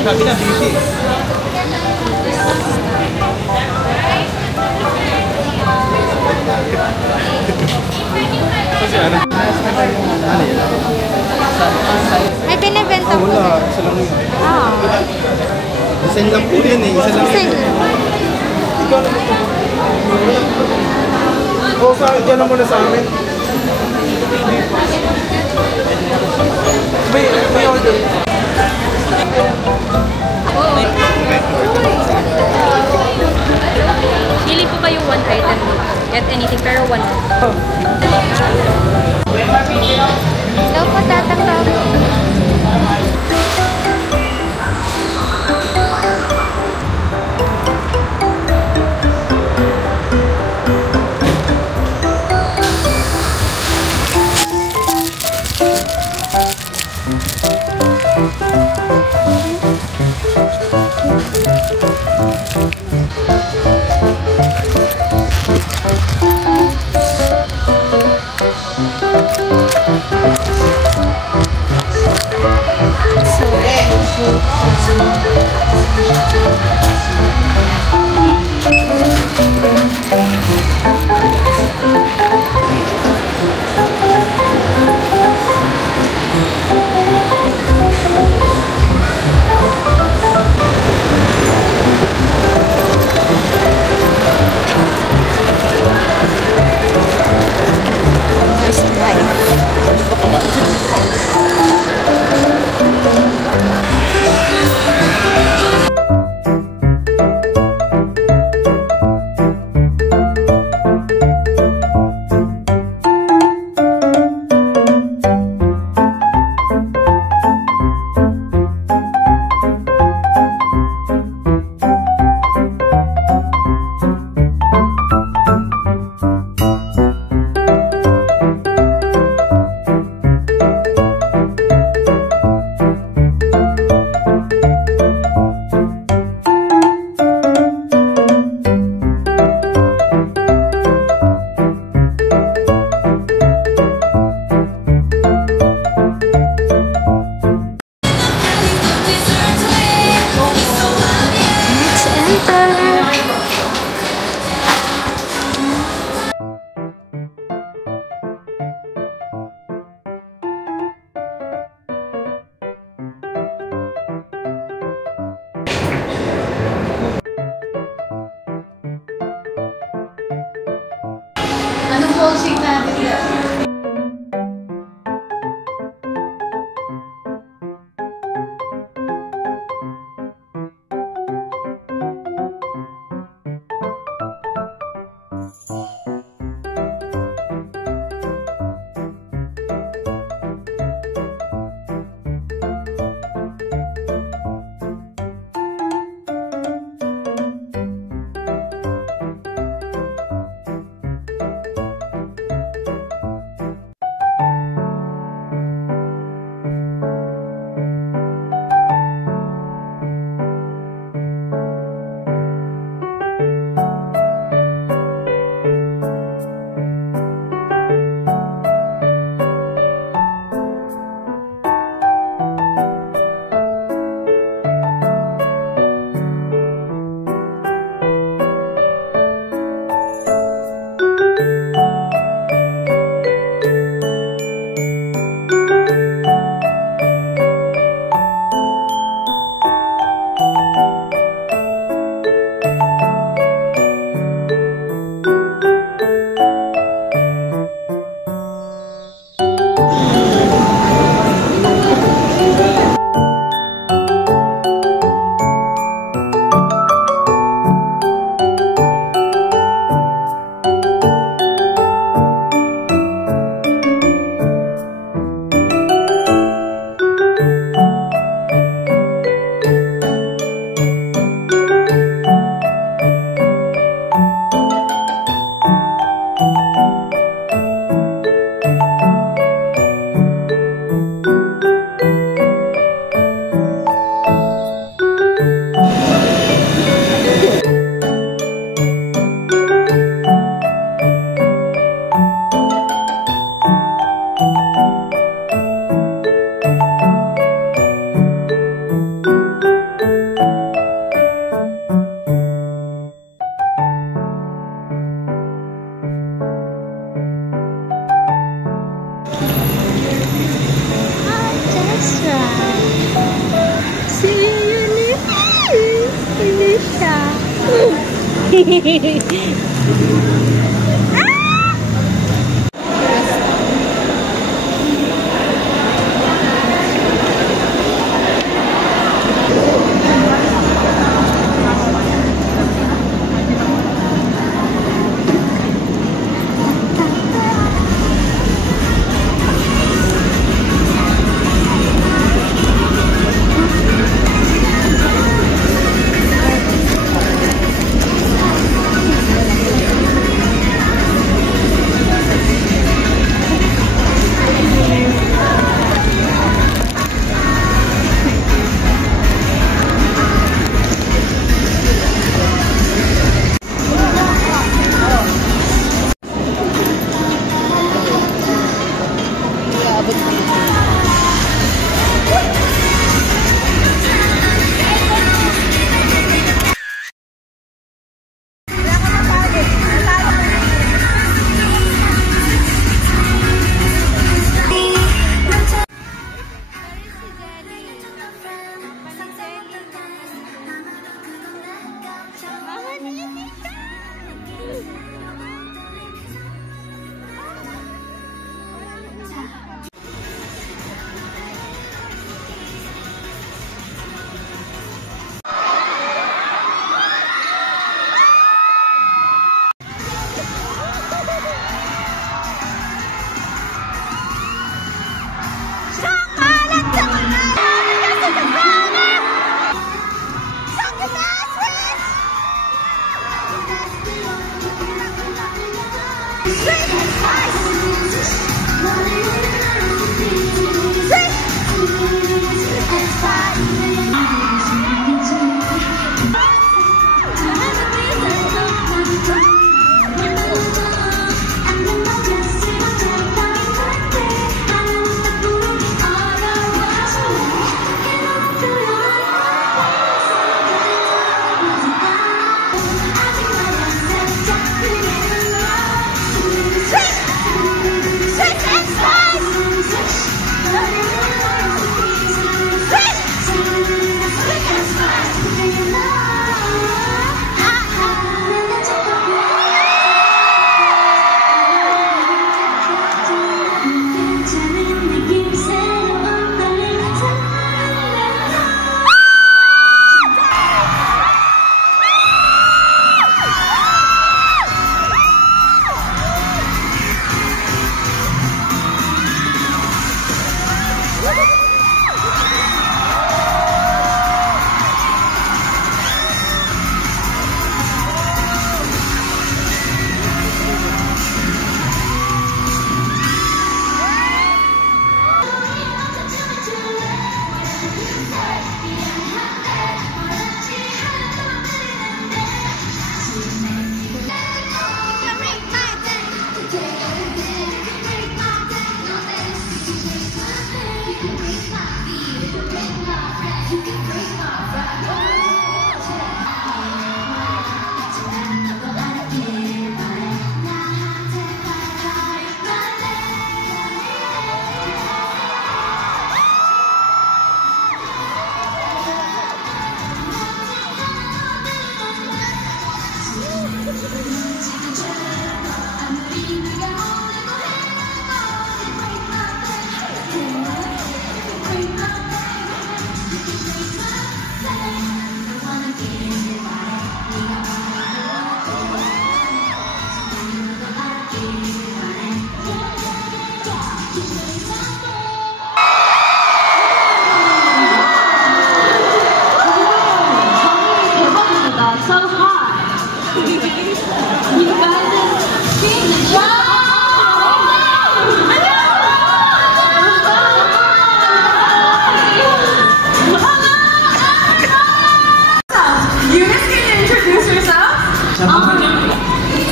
Sabi na, busy. Kasi ano? Ano yan? May binibenta po. Wala, isa lang yun. Ah. Design lang po yan eh, isa lang Design yun. lang. Ikaw naman ito. Oo, dyan lang muna sa amin. May order. Pili po kayo one item. Get anything, pero one. Daw po tatanggap.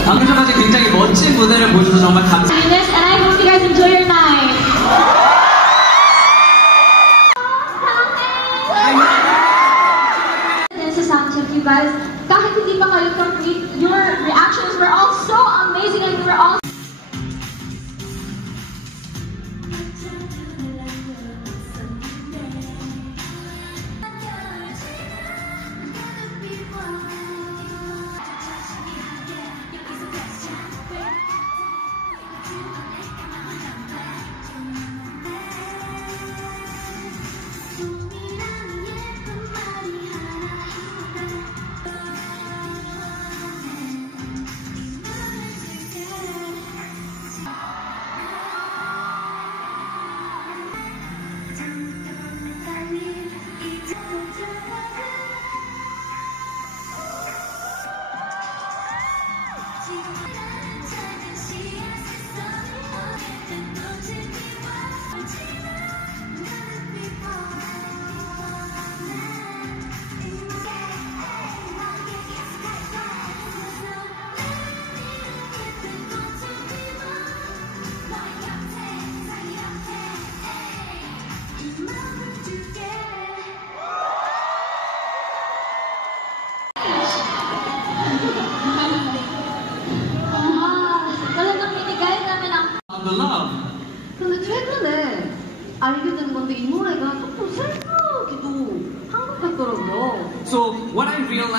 방금 전까지 굉장히 멋진 무대를 보여주셔서 정말 감사합니다. And I hope you guys enjoy your night. Sa soundcheck, you guys, kahit hindi pa kayo complete, your reactions were all so amazing and we were all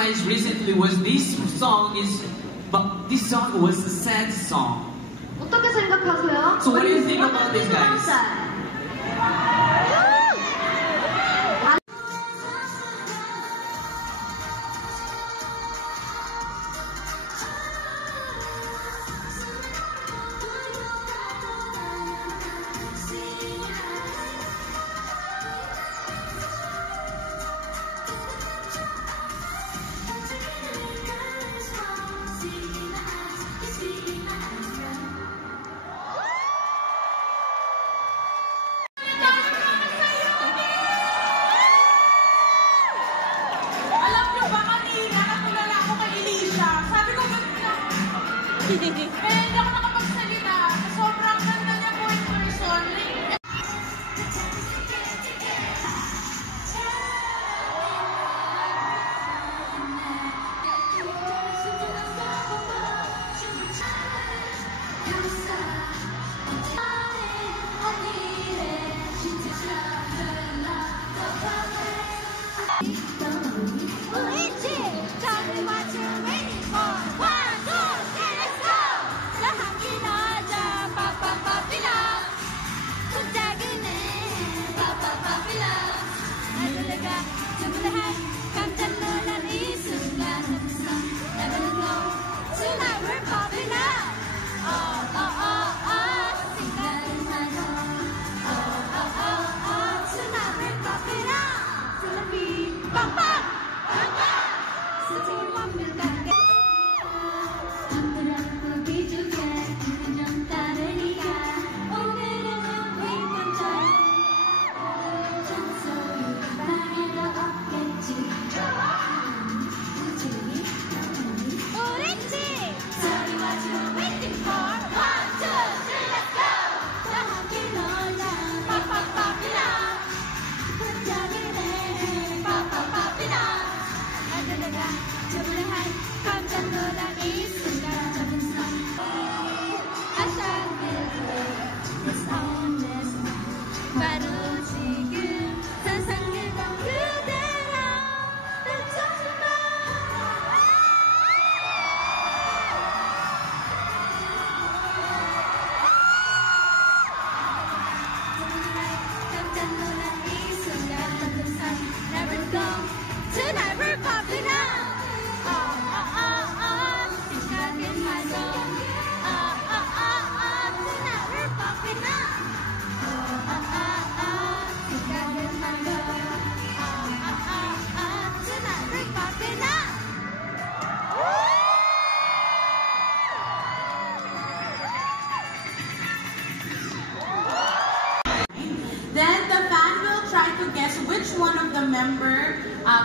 realized recently was this song was a sad song. 어떻게 생각하세요? So what do you think about this, guys? Eh, hindi ako nakapagsalita. Sobrang ganda niya po in person. Tell me what you're waiting for. 1, 2, 3, let's go! Lahat kinada, papapapila. Kunjagin papapapila. Adalaga, sabulahan, kamtan mo lang isulat. Never go, tonight we're popping up. Oh, oh, oh, oh, singkatin mo. Oh, oh, oh, oh, tonight we're popping up. Salapi, pam, pam! Tonight we're popping up. Oh, oh, oh, oh, stuck in my zone. Oh, oh, oh, oh, tonight we're popping up. Oh, oh, oh, oh, stuck in my zone. Oh, oh, oh, oh, tonight we're popping up. Then the fan will try to guess which one of the member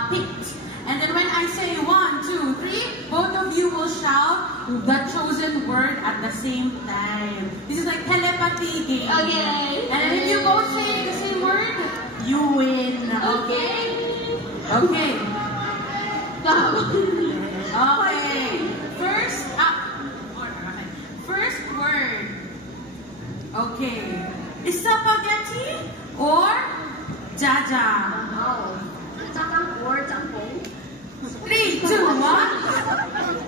picked. And then when I say 1, 2, 3, both of you will shout the chosen word at the same time. This is like telepathy game. Okay. And if you both say the same word, you win. Okay? Okay. Go. Okay. First word. Okay. Is spaghetti or jajang? Oh. Jajang or jangpong? 3, 2, 1.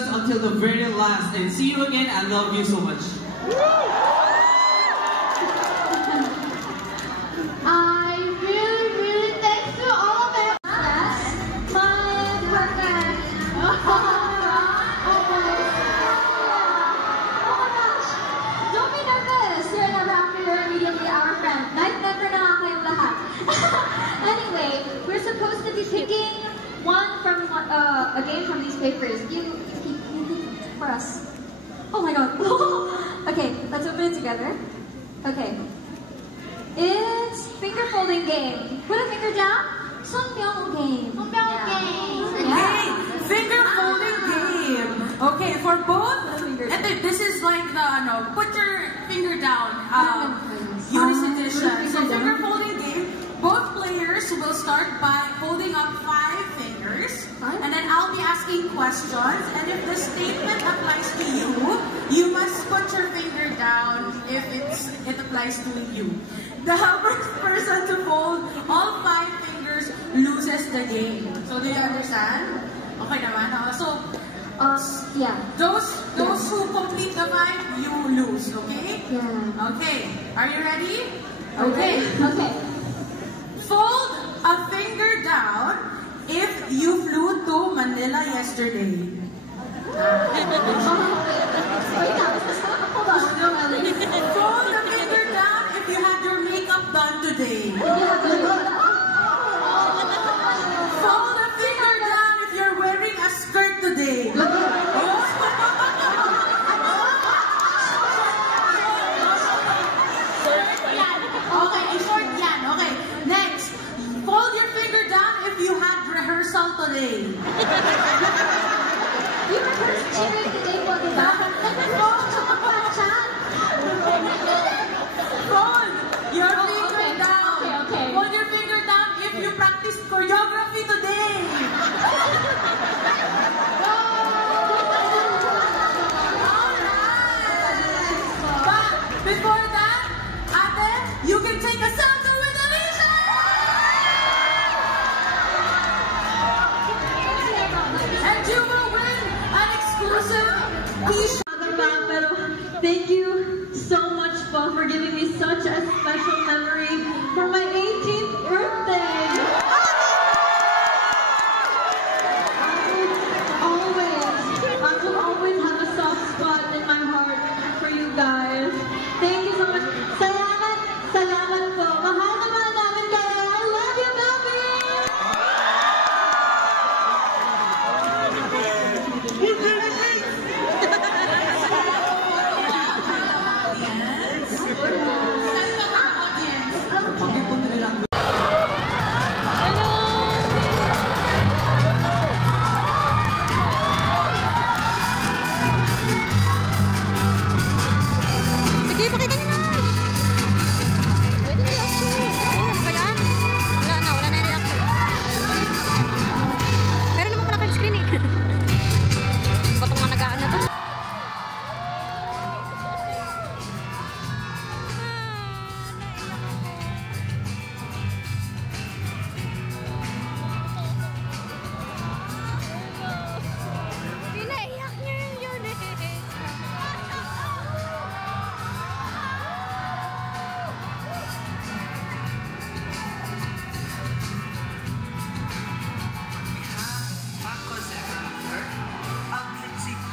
us until the very last. And see you again. I love you so much. I really thanks to all of them. My partner. Oh my gosh. Don't be nervous. You're never after you're immediately our friend. Nice member na nga kayong lahat. Anyway, we're supposed to be picking one from a game from these papers. You for us. Oh my god. Okay, let's open it together. Okay. It's finger folding game. Put a finger down. Sunmyeong game. Sunmyeong game. Okay, finger folding game. Okay, for both. And then this is like the put your finger down. Unison edition. So finger folding game. Both players will start by holding up 5 fingers, and then I'll be asking questions. And if the statement applies to you, you must put your finger down if it applies to you. The first person to fold all 5 fingers loses the game. So do you understand? Okay naman. So yeah. those who complete the 5, you lose. Okay? Yeah. Okay. Are you ready? Okay. Okay. Fold a finger down if you flew to Manila yesterday. Hold on. Fold a finger down if you had your makeup done today. Fold a finger down if you're wearing a skirt today. Okay, short yan. Okay, next. Fold your finger down if you had rehearsal today. You rehearsed cheering today po, di ba? Fold your finger down. Okay. Fold your finger down if you practiced choreography today. Alright. But before that, Ate, you can take a selfie with Alicia. And you will win an exclusive t-shirt. Pero thank you so much for giving me such a special memory for my 18th birthday. I will always have a soft spot in my heart for you guys. Thank you so much. Salamat po. Mahal na mahal namin kayo. I love you, Bobby! Sige, pakita niyo na! Pwede na reaction. Ano ba yan? Wala na yung reaction. Meron naman pala screen eh. Ba't mga nagaan na to? Pinaiyak niya yun eh.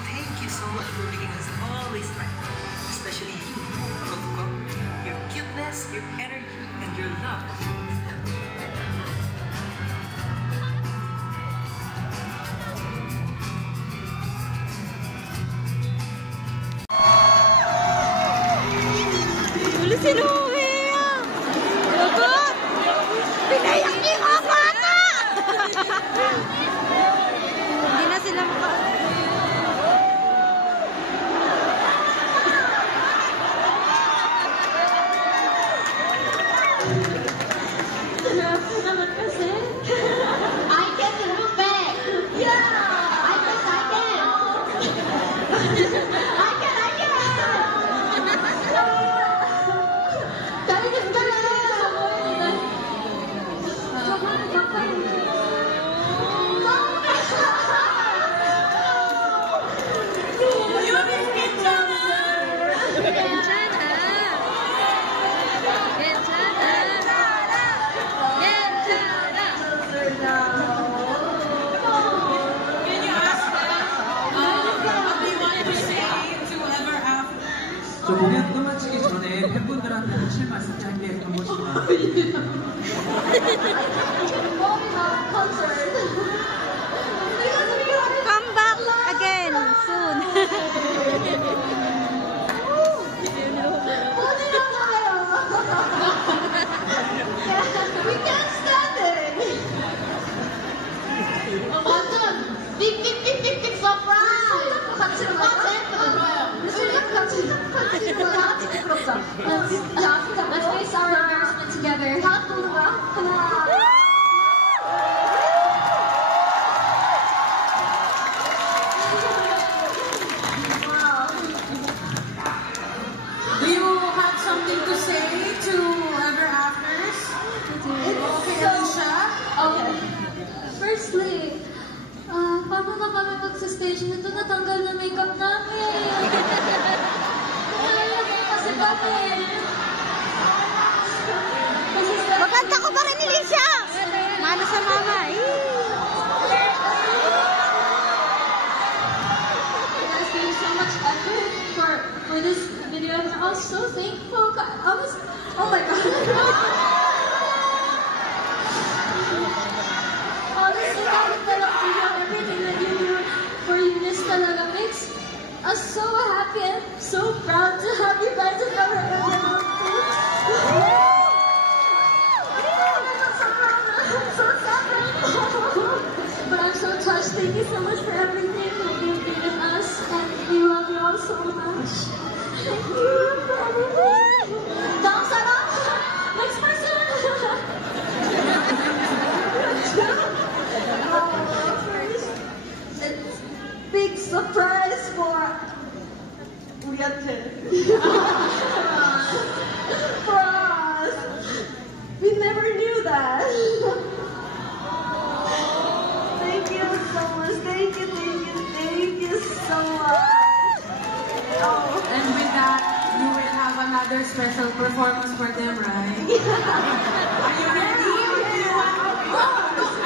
Thank you so much for making us always right. Especially you, Coco. Your cuteness, your energy, and your love. Wala si Louie! Logo! Pinaiyak niya yung mga bata! Hindi na sila maka... Naman kasi. I can move it. Yeah. I can. Dahil kasi talaga. 저 공연 끝마치기 전에 팬분들한테 하실 말씀 짧게 한 번씩만. concert. Come back again soon. We can't stand it. 완전 big surprise. 같이 부끄럽자. Let's face our embarrassment together. 다 같이 부르는 거야? 하나. Do you have something to say to ever afters? Okay, Alicia. Okay. Firstly, paano na kami magsa-stage nito? Natanggal na makeup namin. Nalalagay kasi kami. Magkanta ko pa rin ni Lisha. Mano sa mama. Guys, gave so much effort for this video, and I was so thankful. Oh my god. Honestly, kahit na lang everything that you do for Eunice talaga makes us so happy and so proud to have you guys in our area. But I'm so touched. Thank you so much for everything that you've given us, and we love you all so much. Thank you for everything. Dong Sarah, next person. First, it's big surprise for for us. We never knew that. Thank you so much. Thank you so much. Oh. And with that, you will have another special performance for them, right? Are you ready?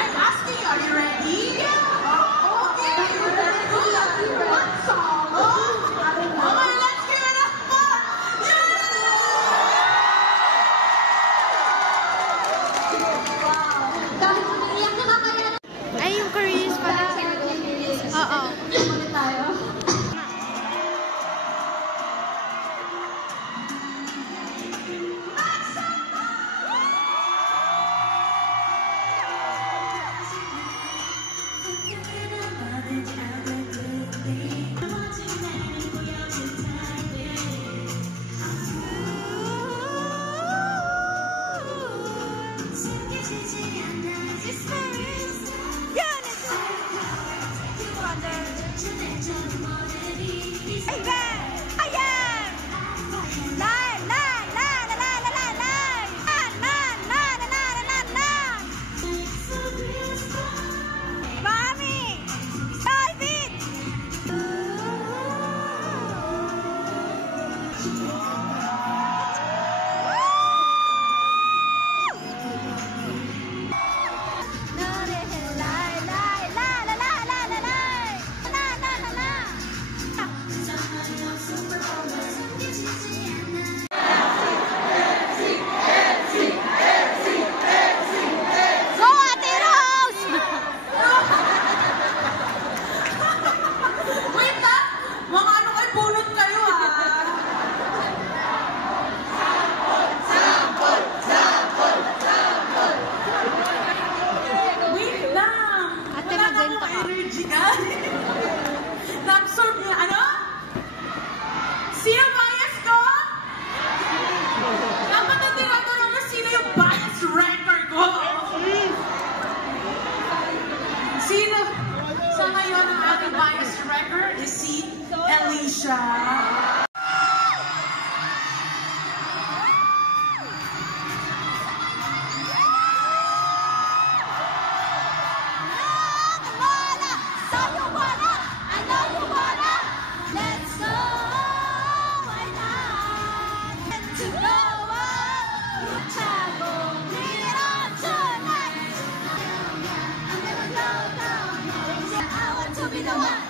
I'm asking you, are you ready? Oh, okay. Are you ready? What song? Okay, let's give it up for Dahil umiiyak na kaya na. Ay, yung Koreans pala. Oo. Ulit tayo. Alicia. I want to be the one.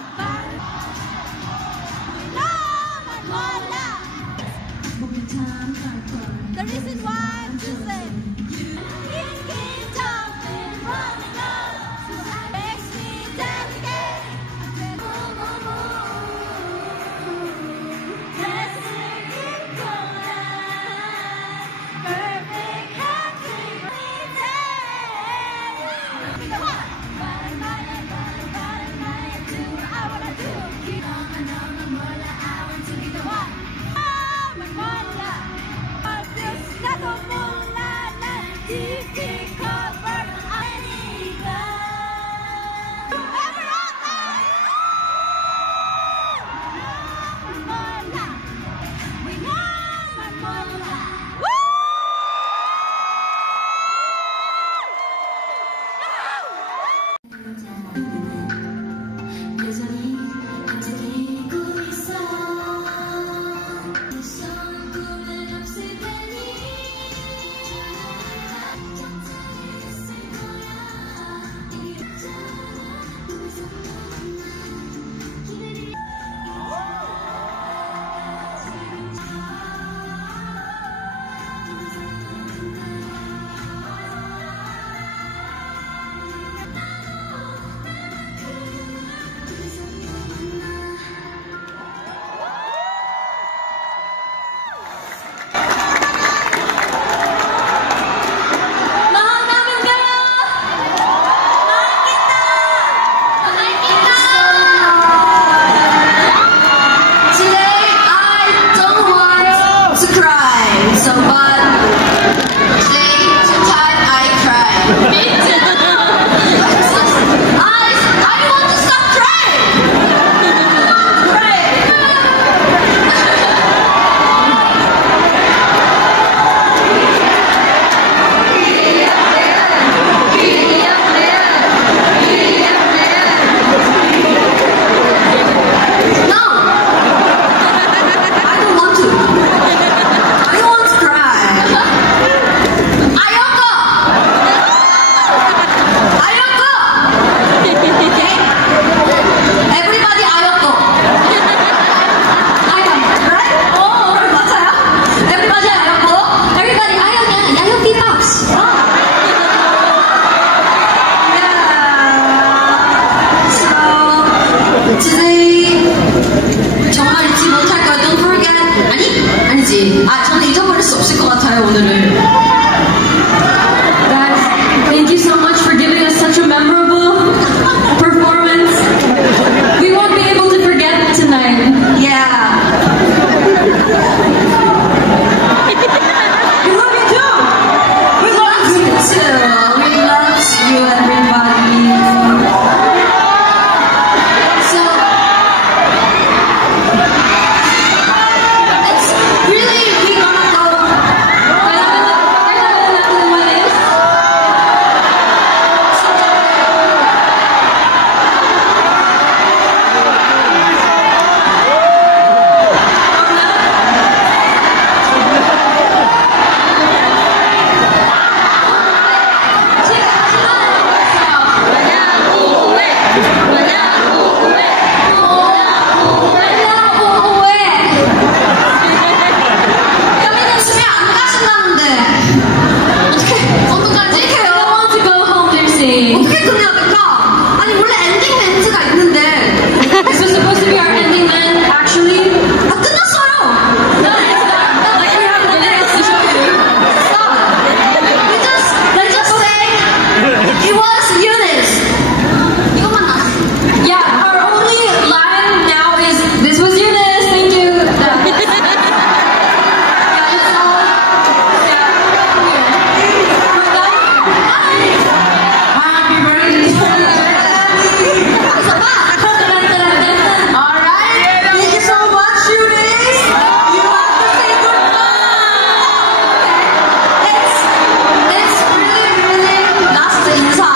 저는 잊어버릴 수 없을 것 같아요, 오늘을. Guys, thank you so much for giving us such a memorable performance. We won't be able to forget tonight. Yeah. We love you too. We love you too. We love you, everybody. So, it's really, we gonna go. 어떻게 끝내야 될까? 아니 원래 엔딩 멘트가 있는데 This was supposed to be our ending ment, actually. 끝났어요! No, it's not. Like we have 1 minute to show you. Stop. They just say it was Eunice. 이것만 나왔어. Yeah, our only line now is this was Eunice, thank you. Yeah, that's all. Yeah, Happy birthday. Alright, thank you so much, Eunice. You have to say goodbye. It's really last insa.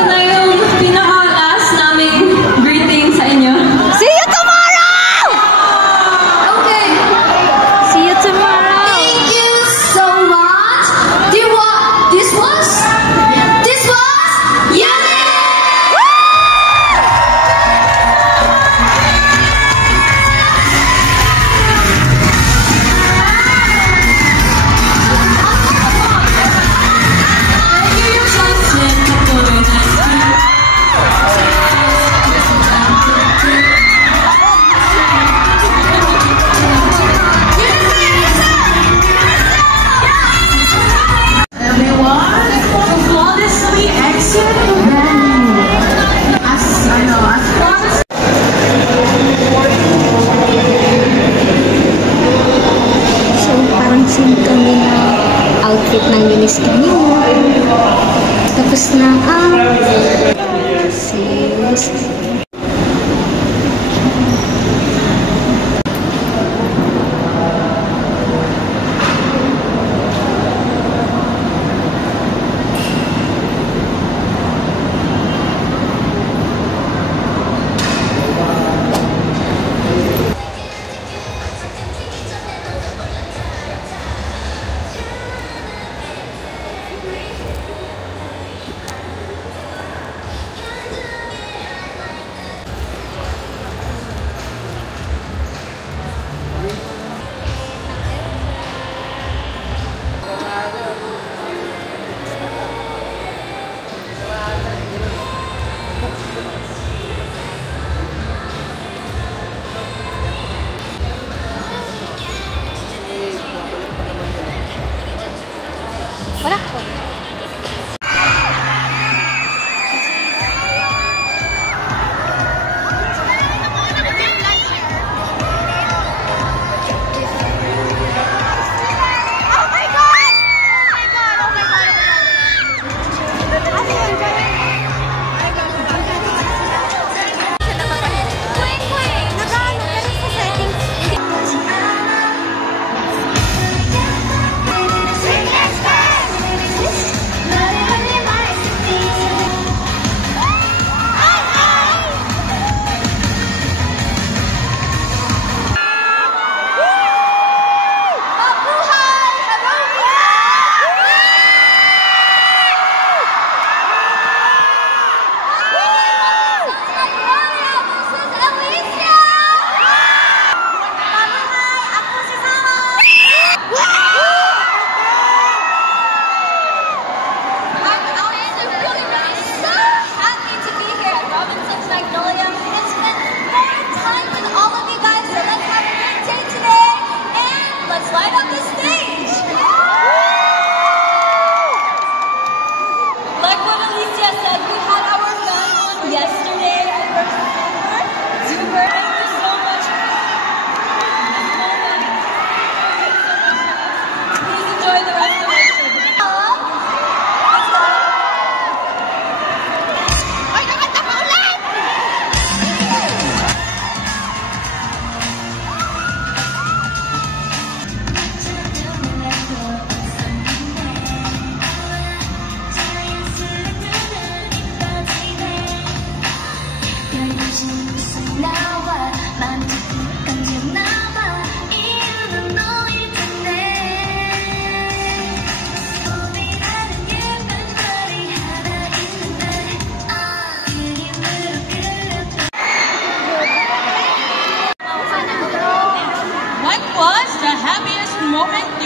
Ito yung pinaka-last naming greeting sa inyo. See you tomorrow! Okay. See you tomorrow. Thank you so much. This was Eunice! Everyone, flawlessly exit. As flawless. So, parang same kami na outfit ng Eunice kanina. Tapos na ang sales.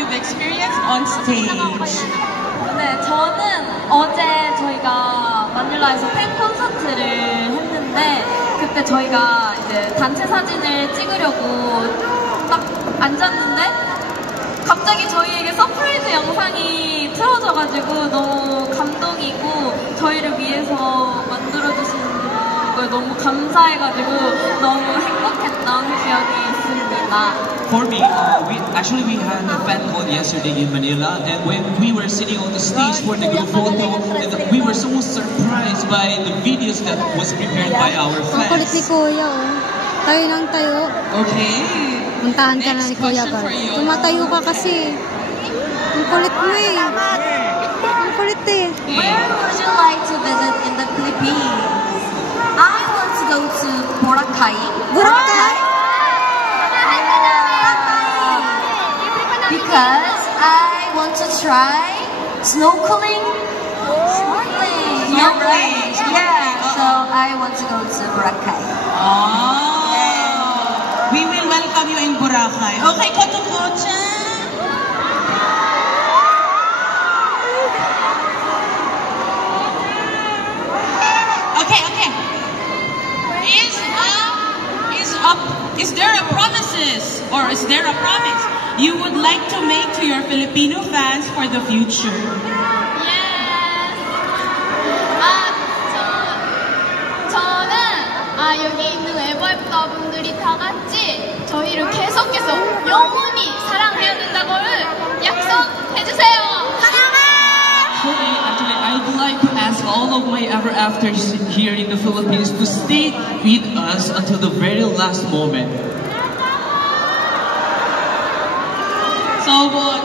you've experienced on stage. 네, 저는 어제 저희가 마닐라에서 팬 콘서트를 했는데 그때 저희가 이제 단체 사진을 찍으려고 딱 앉았는데 갑자기 저희에게 서프라이즈 영상이 틀어져가지고 너무 감동이고 저희를 위해서 만들어주신 걸 너무 감사해가지고 너무 행복했던 기억이 있습니다. For me, we had a fan con yesterday in Manila, and when we were sitting on the stage for the group photo, and we were so surprised by the videos that was prepared by our Ang kulit ni fans. Kuya, oh. Tayo ng tayo. Okay. Puntahan ka na Next ni Kuya question Bal. for you. Tumatayo ka kasi. Ang kulit mo eh. Ang kulit eh. Where would you like to visit in the Philippines? I want to go to Boracay. Boracay? Because I want to try snorkeling. Snorkeling. Yeah, so I want to go to Boracay. We will welcome you in Boracay. Okay, Koto-Kocha. Okay. Is there a promises or is there a promise you would like to make to your Filipino fans for the future? Yes. 저는 여기 있는 에버애프터 분들이 다 같이 저희를 계속해서 영원히 사랑해야 된다고를 약속해주세요. Actually, I'd like to ask all of my ever afters here in the Philippines to stay with us until the very last moment. So good.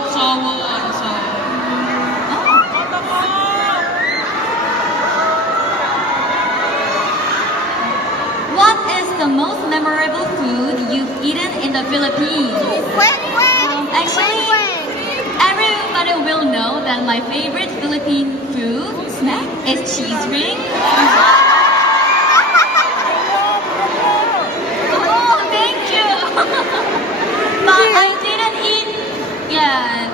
What is the most memorable food you've eaten in the Philippines? Actually, everybody will know that my favorite Philippine food snack is cheese ring. Oh, thank you. But I didn't eat yet.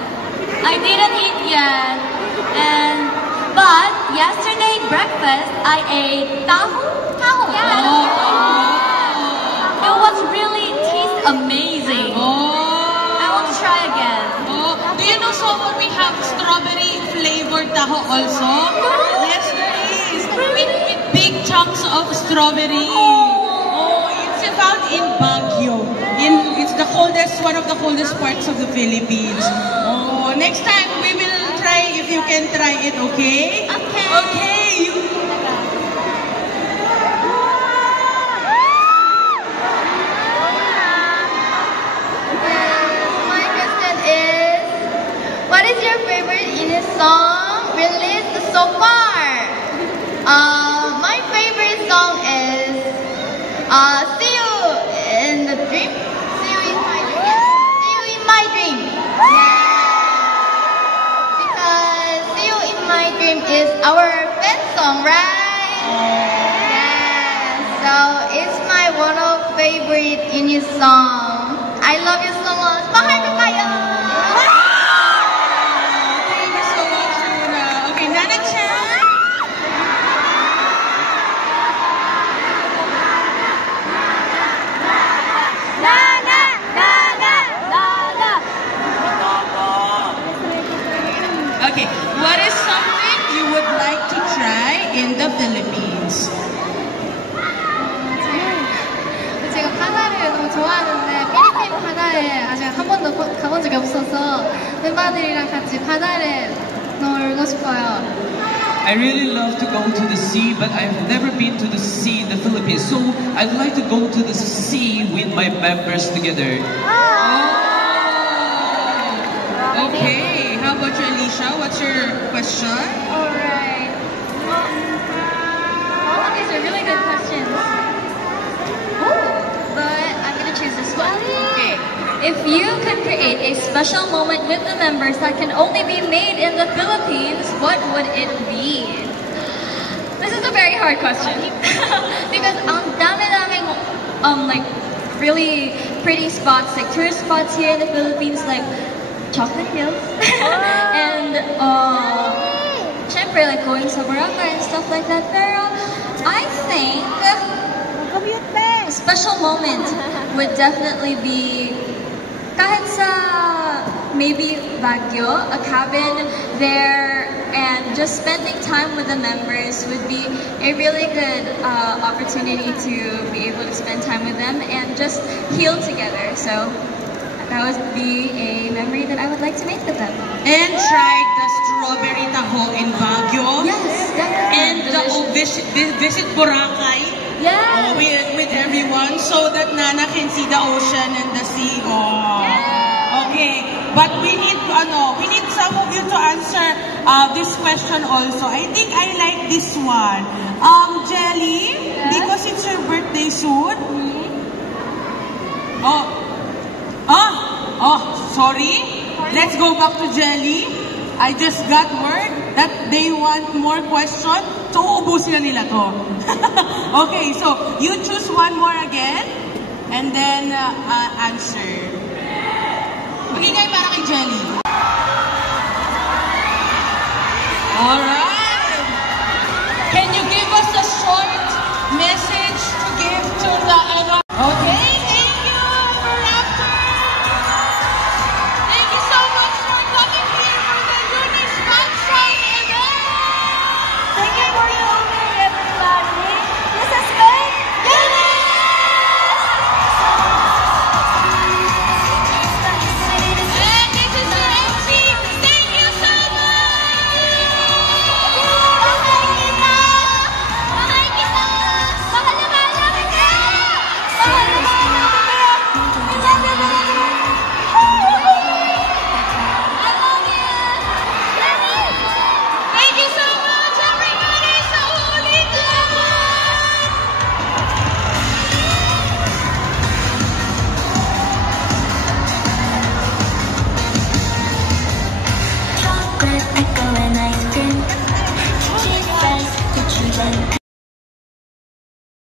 But yesterday breakfast I ate tahu. It was really taste amazing. I want to try again. Do you know someone we have strawberry flavored taho also? Yes, there is. With big chunks of strawberry. It's found in Baguio. It's the coldest, one of the coldest parts of the Philippines. Next time we will try if you can try it, okay? Okay. My question is, what is your favorite Ines song released so far? My favorite song is See You in the Dream. See You in My Dream. See You in My Dream. Yeah. Because See You in My Dream is our fan song, right? Yeah. So it's my one of favorite Ines song. I love you so much. Mahal ko kayo. Thank you so much, Shura. Okay, Nana-chan. Okay, what is something you would like to try in the Philippines? 제가 바다를 너무 좋아하는데 필리핀 바다에 아직 한 번도 가본 적이 없어서 멤버들이랑 같이 바다를 놀고 싶어요. I really love to go to the sea, but I've never been to the sea in the Philippines. So I'd like to go to the sea with my members together. Okay, how about you, Alicia? What's your question? Alright. All of these are really good questions. But I'm gonna choose this one. Okay. If you could create a special moment with the members that can only be made in the Philippines, what would it be? This is a very hard question. Because ang dami-daming like really pretty spots, like tourist spots here in the Philippines, like chocolate hills. And, syempre, like going sa barangay and stuff like that. Pero, I think, a special moment would definitely be kahit sa maybe Baguio, a cabin there, and just spending time with the members would be a really good opportunity to be able to spend time with them and just heal together. So that would be a memory that I would like to make with them. And tried the strawberry taho in Baguio. Yes, definitely. And visit Boracay. Yeah. With everyone so that Nana can see the ocean and the sea. Oh. Okay, but we need some of you to answer this question also. I think I like this one. Jelly, yes? Because it's your birthday soon. Sorry. Let's go back to Jelly. I just got word that they want more questions. So, uubusin na nila to. Okay, so you choose one more again and then answer. Magingay para kay Jelly. Alright. Can you give us a short message to give to the Okay, thank you for laughter. Thank you so much for coming here for the Eunice Sunshine event. Thank you for your opening, everybody. This has been Eunice! And this is your MC. Thank you so much. Mahal kita! Mahal kita! Mahal na mahal namin kayo! Mahal na mahal namin kayo! I love you! Thank you so much, everybody. Sa ulitin. Chocolate echo and ice cream. Cheese fries to cheese and